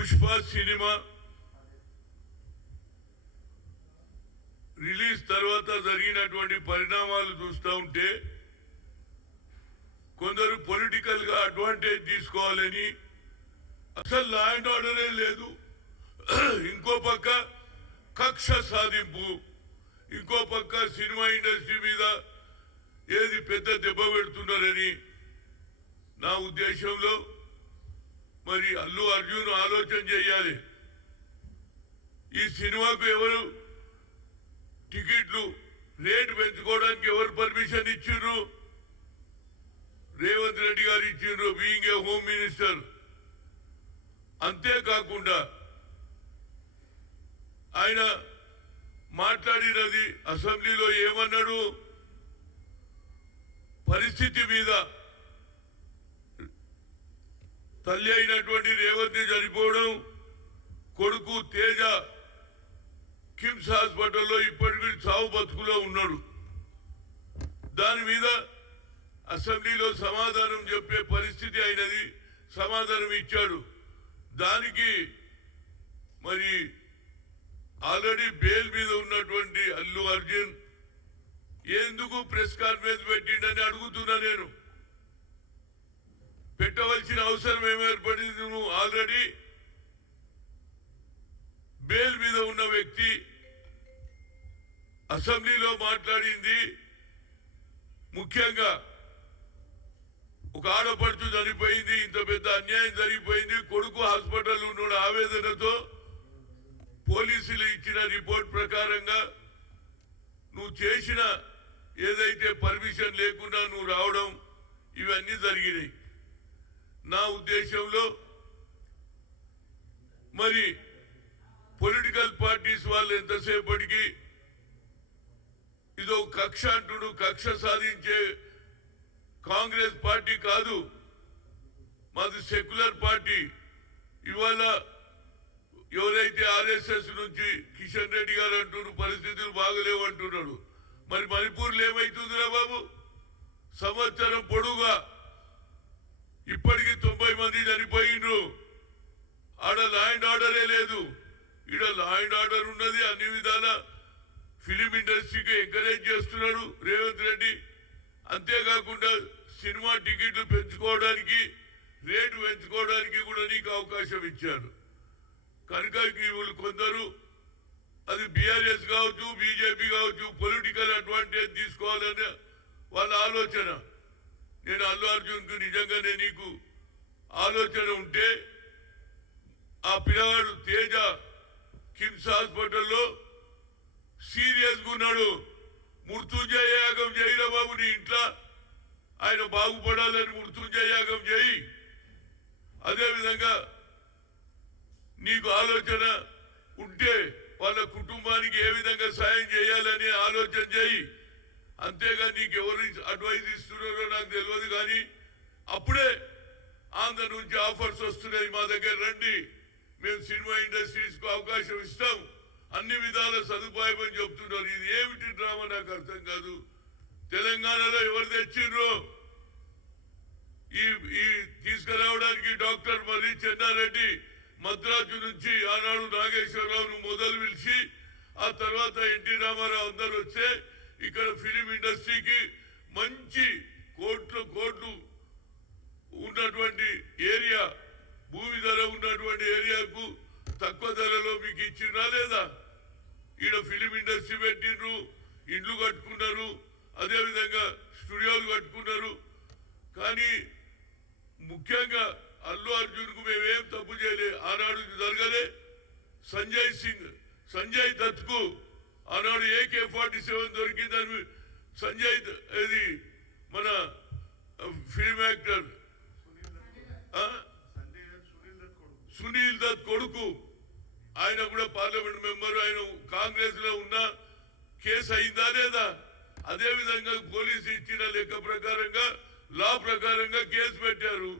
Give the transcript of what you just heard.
Pushpa cinema release తర్వాత జరిగినటువంటి పరిణామాలు చూస్తూ ఉంటే కొందరు పొలిటికల్ గా అడ్వాంటేజ్ తీసుకోవాలని అసలు లా అండ్ ఆర్డరే లేదు, ఇంకో పక్క కక్ష సాధింపు, ఇంకో పక్క సినిమా ఇండస్ట్రీ మీద ఏది పెద్ద దెబ్బ పెడుతున్నారని నా ఉద్దేశంలో మరి అల్లు అర్జున్ ఆలోచన చేయాలి. ఈ సినిమాకు ఎవరు టికెట్లు రేటు పెంచుకోవడానికి ఎవరు పర్మిషన్ ఇచ్చిండ్రు? రేవంత్ రెడ్డి గారు ఇచ్చిండ్రు, బీయింగ్ ఏ హోమ్ మినిస్టర్. అంతేకాకుండా ఆయన మాట్లాడినది అసెంబ్లీలో ఏమన్నాడు? పరిస్థితి మీద తల్లి అయినటువంటి రేవంత్ చనిపోవడం, కొడుకు తేజ కిమ్స్ హాస్పిటల్లో ఇప్పటికీ చావు బతుకులో ఉన్నాడు. దాని మీద అసెంబ్లీలో సమాధానం చెప్పే పరిస్థితి అయినది, సమాధానం ఇచ్చాడు. దానికి మరి ఆల్రెడీ బెయిల్ మీద ఉన్నటువంటి అల్లు అర్జున్ ఎందుకు ప్రెస్ కాన్ఫరెన్స్ పెట్టిండని అడుగుతున్నా. నేను పెట్టవలసిన అవసరం ఏమేర్పడింది? నువ్వు ఆల్రెడీ బెయిల్ మీద ఉన్న వ్యక్తి అసెంబ్లీలో మాట్లాడింది ముఖ్యంగా ఒక ఆడపడుచు చనిపోయింది, ఇంత పెద్ద అన్యాయం జరిగిపోయింది, కొడుకు హాస్పిటల్ ఉన్న ఆవేదనతో పోలీసులు ఇచ్చిన రిపోర్ట్ ప్రకారంగా నువ్వు చేసిన ఏదైతే పర్మిషన్ లేకుండా నువ్వు రావడం ఇవన్నీ జరిగినాయి. నా ఉద్దేశంలో మరి పొలిటికల్ పార్టీస్ వాళ్ళు ఎంతసేపటికి ఇదో కక్ష అంటుడు, కక్ష సాధించే కాంగ్రెస్ పార్టీ కాదు, మాది సెక్యులర్ పార్టీ. ఇవాళ ఎవరైతే ఆర్ఎస్ఎస్ నుంచి కిషన్ రెడ్డి గారు అంటున్నారు పరిస్థితులు బాగలేవు అంటున్నాడు. మరి మణిపూర్లో ఏమైతుందిరా బాబు? సంవత్సరం పొడుగా ఇప్పటికీ 90 మంది చనిపోయిండ్రు. ఆడ లా అండ్ ఆర్డరే లేదు. ఈడ లా అండ్ ఆర్డర్ ఉన్నది. అన్ని విధాల ఫిలిం ఇండస్ట్రీకి ఎంకరేజ్ చేస్తున్నాడు రేవంత్ రెడ్డి. అంతేకాకుండా సినిమా టికెట్లు పెంచుకోవడానికి, రేటు పెంచుకోవడానికి కూడా నీకు అవకాశం ఇచ్చారు. కనుక వీళ్ళు కొందరు, అది బీఆర్ఎస్ కావచ్చు, బీజేపీ కావచ్చు, పొలిటికల్ అడ్వాంటేజ్ తీసుకోవాలనే వాళ్ళ ఆలోచన. నేను అల్లు అర్జున్ కు నిజంగానే నీకు ఆలోచన ఉంటే ఆ పిల్లవాడు తేజ కిమ్స్ హాస్పిటల్లో సీరియస్ గా ఉన్నాడు. మృత్యుంజయ యాగం చేయిరా బాబు, నీ ఇంట్లో ఆయన బాగుపడాలని మృత్యుంజయ యాగం చేయి. అదేవిధంగా నీకు ఆలోచన ఉంటే వాళ్ళ కుటుంబానికి ఏ విధంగా సాయం చేయాలని ఆలోచన చేయి. అంతేగా నీకు ఎవరు అడ్వైజ్ ఇస్తున్నారో నాకు తెలియదు, కానీ అప్పుడే ఆంధ్ర నుంచి ఆఫర్స్ వస్తున్నాయి, మా దగ్గర రండి, మేము సినిమా ఇండస్ట్రీస్ కు అవకాశం ఇస్తాం, అన్ని విధాల సదుపాయం అని చెప్తున్నారు. ఇది ఏమిటి డ్రామా నాకు అర్థం కాదు. తెలంగాణలో ఎవరు తెచ్చిండ్రు ఈ తీసుకురావడానికి? డాక్టర్ మరి చెన్నారెడ్డి మద్రాసు నుంచి ఆనాడు నాగేశ్వరరావును మొదలు పిలిచి ఆ తర్వాత ఎన్టీ రామారావు అందరు వస్తే ఇక్కడ ఫిలిం ఇండస్ట్రీకి మంచి కోట్లు ఉన్నటువంటి ఏరియా, భూమి ధర ఉన్నటువంటి ఏరియాకు తక్కువ ధరలో మీకు ఇచ్చినా లేదా? ఈడ ఫిలిం ఇండస్ట్రీ పెట్టిండ్రు, ఇండ్లు కట్టుకున్నారు, అదేవిధంగా స్టూడియోలు కట్టుకున్నారు. కానీ ముఖ్యంగా అల్లు అర్జున్ కు మేమేం తప్పు చేయలే, ఆనాడు జరగలే. సంజయ్ దత్ కు ఆనాడు AK-47 దొరికిందని సంజయ్, ఇది మన ఫిల్మ్ యాక్టర్ సునీల్ దత్ కొడుకు, ఆయన కూడా పార్లమెంట్ మెంబర్, ఆయన కాంగ్రెస్ లో ఉన్న కేసు అయిందా లేదా? అదేవిధంగా పోలీసు ఇచ్చిన లెక్క ప్రకారంగా, లా ప్రకారంగా కేసు పెట్టారు.